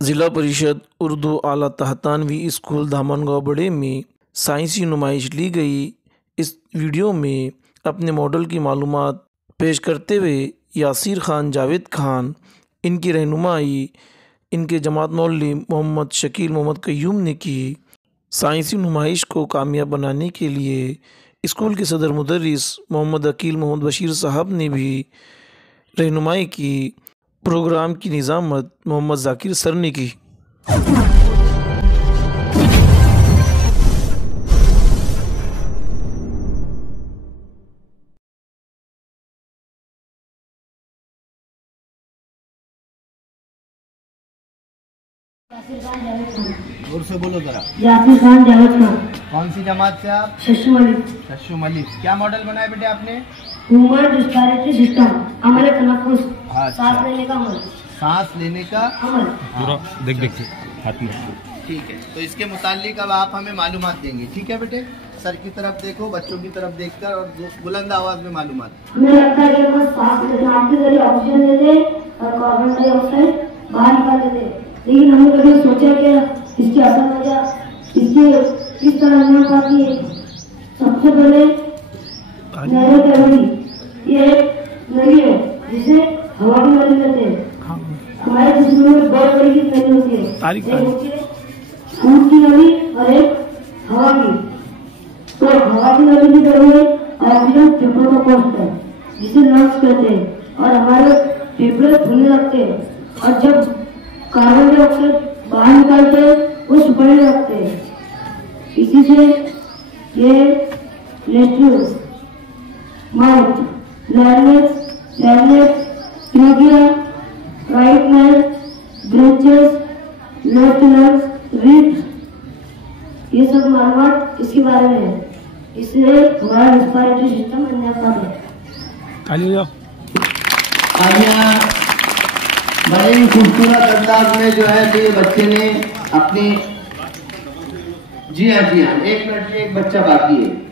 ज़िला परिषद उर्दू आला तहतानवी स्कूल धामनगांव बड़े में साइंसी नुमाइश ली गई। इस वीडियो में अपने मॉडल की मालूमात पेश करते हुए यासिर खान जावेद खान, इनकी रहनुमाई इनके जमात मौलवी मोहम्मद शकील मोहम्मद कयूम ने की। साइंसी नुमाइश को कामयाब बनाने के लिए स्कूल के सदर मुदर्रिस मोहम्मद अकील मोहम्मद बशीर साहब ने भी रहनुमाई की। प्रोग्राम की निज़ामत मोहम्मद जाकिर सर ने की। जोर से बोलो जरा। यासिर खान जावेद खान। कौन सी जमात से आप? शशु मलिक। शशु मलिक। क्या मॉडल बनाया बेटे आपने? ह्यूमन रिस्पिरेटरी सिस्टम, अमल तनफ्फुस, अच्छा। सांस लेने का अमल। सांस लेने का अमल। पूरा देख हाथ में। ठीक है, तो इसके मुतालिक अब आप हमें मालूमात देंगे। ठीक है बेटे, सर की तरफ देखो, बच्चों की तरफ देखकर, और बुलंद आवाज में मालूमात। हमें लगता है कि हम सांस नाक के जरिए ऑक्सीजन लेते और कार्बन डाइऑक्साइड बाहर निकाल देते, लेकिन हमने कभी सोचा कि इसकी असल वजह इसके किस तरह अंजाम पाती है। सबसे पहले नैरो कैविटी, ये एक नली है जिसे हवा की नली कहते हैं। हमारे जिस्म में बहुत बड़ी की नली होती है, एक होती है खून की नली और एक हवा की। तो हवा की नली की जरिए ऑक्सीजन फेफड़ों को पहुंचता है जिसे लंग्स कहते हैं, और हमारे फेफड़े फूलने लगते हैं, और जब कार्बन डाइऑक्साइड बाहर निकालते हैं वो सुखाने लगते हैं। इसी से ये लेट्रिन, माउथ, लैरिंक्स, ट्रिकिया, राइट नाइल, ब्रेंचेस, लेफ्ट लंग्स, रिब्स, ये सब मालूमात इसके बारे में है। इसलिए हमारा रिस्पिरेटरी सिस्टम अंजाम पाता है। बड़े ही खूबसूरत अंदाज में जो है कि बच्चे ने अपनी, जी हाँ, एक मिनट में एक बच्चा बाकी है।